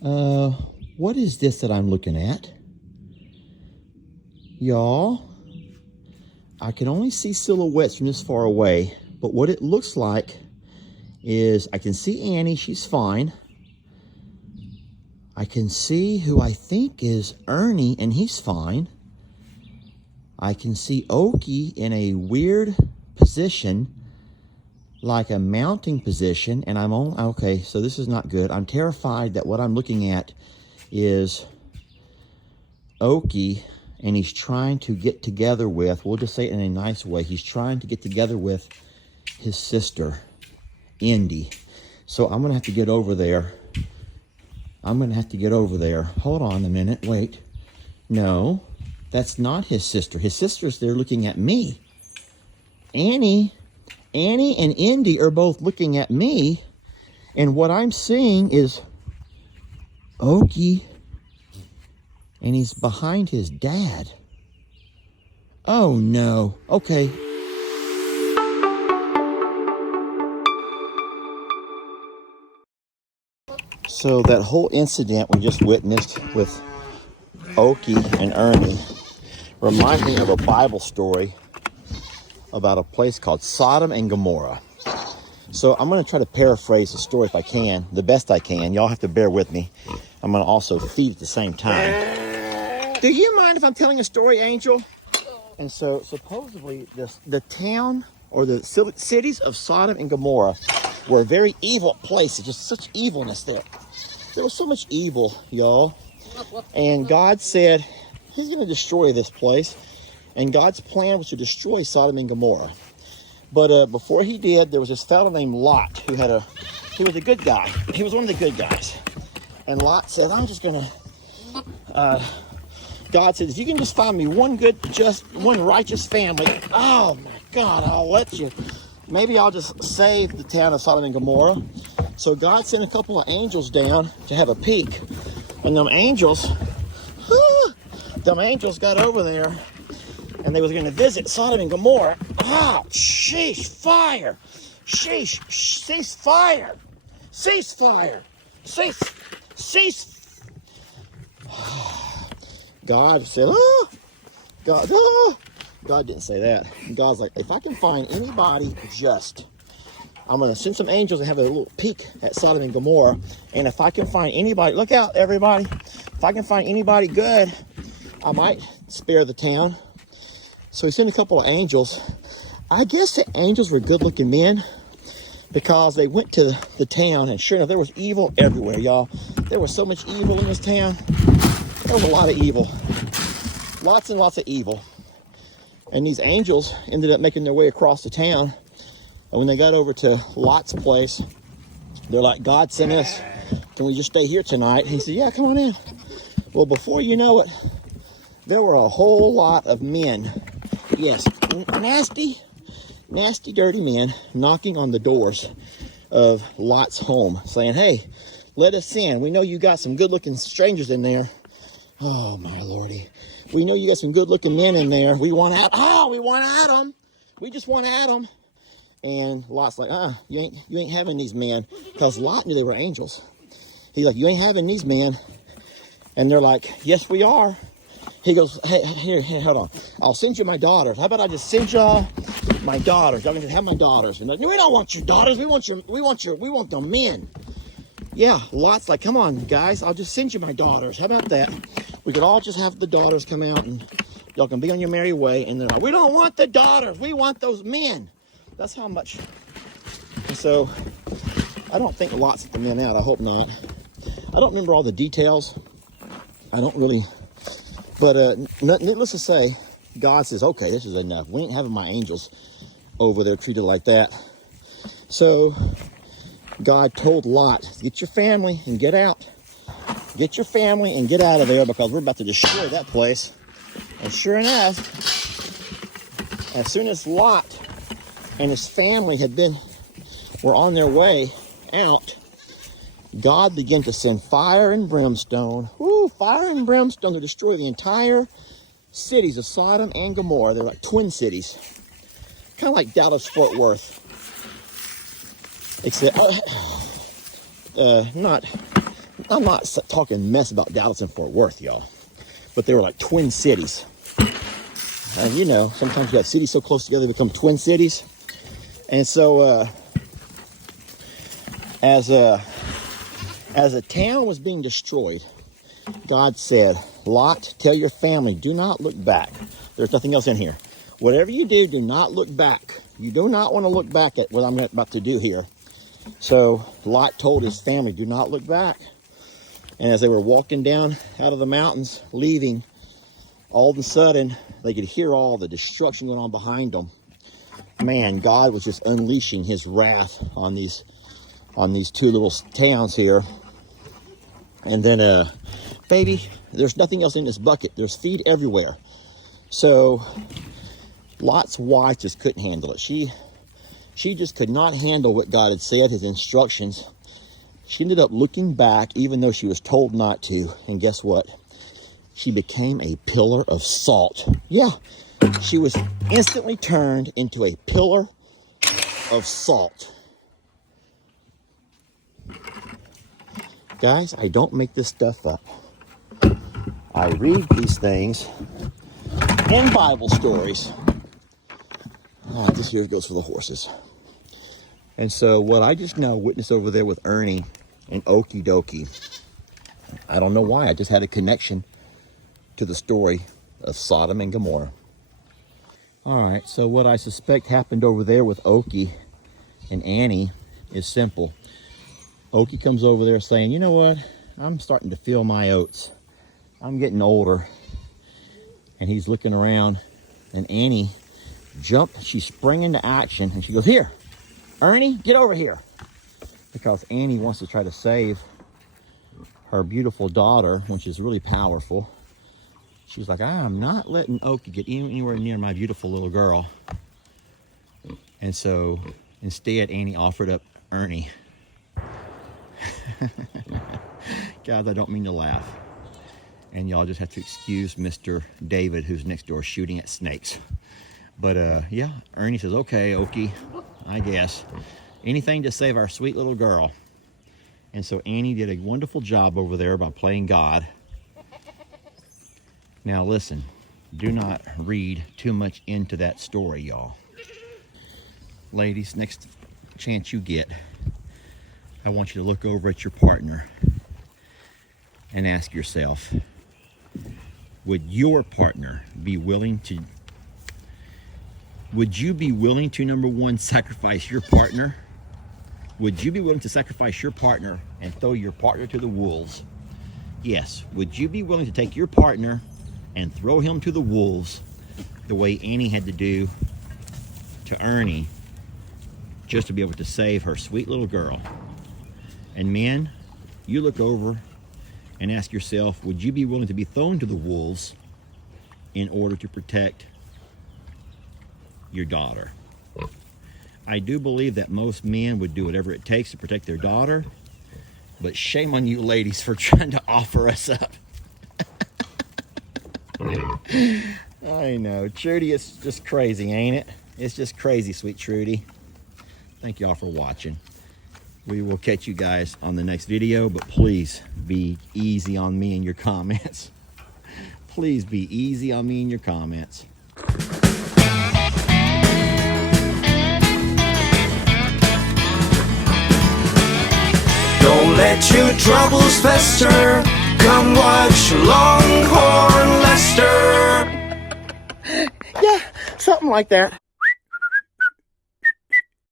What is this that I'm looking at? Y'all, I can only see silhouettes from this far away, but what it looks like is I can see Annie, she's fine. I can see who I think is Ernie, and he's fine. I can see Okie in a weird position, like a mounting position, and I'm on, okay, so this is not good. I'm terrified that what I'm looking at is Okie, and he's trying to get together with, we'll just say it in a nice way, he's trying to get together with his sister, Indy. So I'm gonna have to get over there. Hold on a minute, wait. No, that's not his sister. His sister's there looking at me. Annie and Indy are both looking at me, and what I'm seeing is Okie, and he's behind his dad. Oh no, okay. So that whole incident we just witnessed with Okie and Ernie reminds me of a Bible story about a place called Sodom and Gomorrah. So I'm going to try to paraphrase the story if I can, the best I can. Y'all have to bear with me. I'm going to also feed at the same time. Do you mind if I'm telling a story, Angel? And so supposedly the town or the cities of Sodom and Gomorrah were very evil places, just such evilness there. There was so much evil, y'all. And God said he's going to destroy this place. And God's plan was to destroy Sodom and Gomorrah. But before he did, there was this fellow named Lot he was a good guy. He was one of the good guys. And Lot said, I'm just going to, God said, if you can just find me one righteous family, oh my God, I'll let you. Maybe I'll just save the town of Sodom and Gomorrah. So God sent a couple of angels down to have a peek. And them angels got over there and they was going to visit Sodom and Gomorrah. Oh, sheesh, fire. Sheesh, cease fire. Cease fire. Cease. God said, God didn't say that. God's like, if I can find anybody just, I'm going to send some angels and have a little peek at Sodom and Gomorrah. And if I can find anybody, look out, everybody. If I can find anybody good, I might spare the town. So he sent a couple of angels. I guess the angels were good-looking men because they went to the town, and sure enough, there was evil everywhere, y'all. There was so much evil in this town. There was a lot of evil. Lots and lots of evil. And these angels ended up making their way across the town. And when they got over to Lot's place, they're like, God sent us. Can we just stay here tonight? He said, yeah, come on in. Well, before you know it, there were a whole lot of men. Yes, nasty, dirty men knocking on the doors of Lot's home, saying, hey, let us in. We know you got some good-looking strangers in there. Oh, my Lordy. We know you got some good-looking men in there. We want out. Oh, we want at them. We just want at them. And Lot's like, you ain't having these men. Because Lot knew they were angels. He's like, you ain't having these men. And they're like, yes, we are. He goes, hey, here, hold on. I'll send you my daughters. How about I just send y'all my daughters? I'm gonna have my daughters. And like, we don't want your daughters. We want the men. Yeah, Lot's like, come on, guys. I'll just send you my daughters. How about that? We could all just have the daughters come out and y'all can be on your merry way. And they're like, we don't want the daughters. We want those men. That's how much. And so I don't think Lot sent the men out. I hope not. I don't remember all the details. I don't really. But needless to say, God says, okay, this is enough. We ain't having my angels over there treated like that. So God told Lot, get your family and get out. Get your family and get out of there because we're about to destroy that place. And sure enough, as soon as Lot and his family were on their way out, God began to send fire and brimstone. Woo, fire and brimstone to destroy the entire cities of Sodom and Gomorrah. They're like twin cities. Kind of like Dallas, Fort Worth. Except, I'm not talking mess about Dallas and Fort Worth, y'all, but they were like twin cities. And you know, sometimes you have cities so close together they become twin cities. And so as a town was being destroyed, God said, Lot, tell your family, do not look back. There's nothing else in here. Whatever you do, do not look back. You do not want to look back at what I'm about to do here. So Lot told his family, do not look back. And as they were walking down out of the mountains, leaving, all of a sudden, they could hear all the destruction going on behind them. Man, God was just unleashing his wrath on these two little towns here. And then, baby, there's nothing else in this bucket. There's feed everywhere. So Lot's wife just couldn't handle it. She just could not handle what God had said, his instructions. She ended up looking back, even though she was told not to. And guess what? She became a pillar of salt. Yeah, she was instantly turned into a pillar of salt. Guys, I don't make this stuff up. I read these things in Bible stories. This here goes for the horses. And so what I just now witnessed over there with Ernie and Okie Dokie, I don't know why, I just had a connection to the story of Sodom and Gomorrah. All right, so what I suspect happened over there with Okie and Annie is simple. Okie comes over there saying, you know what, I'm starting to feel my oats. I'm getting older. And he's looking around, and Annie jumped, she sprang into action, and she goes, here, Ernie, get over here. Because Annie wants to try to save her beautiful daughter, which is really powerful. She's like, I'm not letting Okie get anywhere near my beautiful little girl. And so instead, Annie offered up Ernie. Guys, I don't mean to laugh. And y'all just have to excuse Mr. David, who's next door shooting at snakes. But yeah, Ernie says, okay, Okie, I guess. Anything to save our sweet little girl. And so Annie did a wonderful job over there by playing God. Now listen, do not read too much into that story, y'all. Ladies, next chance you get, I want you to look over at your partner and ask yourself, would your partner be willing to, number one, sacrifice your partner? Would you be willing to sacrifice your partner and throw your partner to the wolves? Yes, would you be willing to take your partner and throw him to the wolves the way Annie had to do to Ernie just to be able to save her sweet little girl? And men, you look over and ask yourself, would you be willing to be thrown to the wolves in order to protect your daughter? I do believe that most men would do whatever it takes to protect their daughter, but shame on you ladies for trying to offer us up. I know, Trudy, it's just crazy, ain't it? It's just crazy, sweet Trudy. Thank y'all for watching. We will catch you guys on the next video, but please be easy on me in your comments. Please be easy on me in your comments. Don't let your troubles fester. Come watch Longhorn Lester. Yeah, something like that.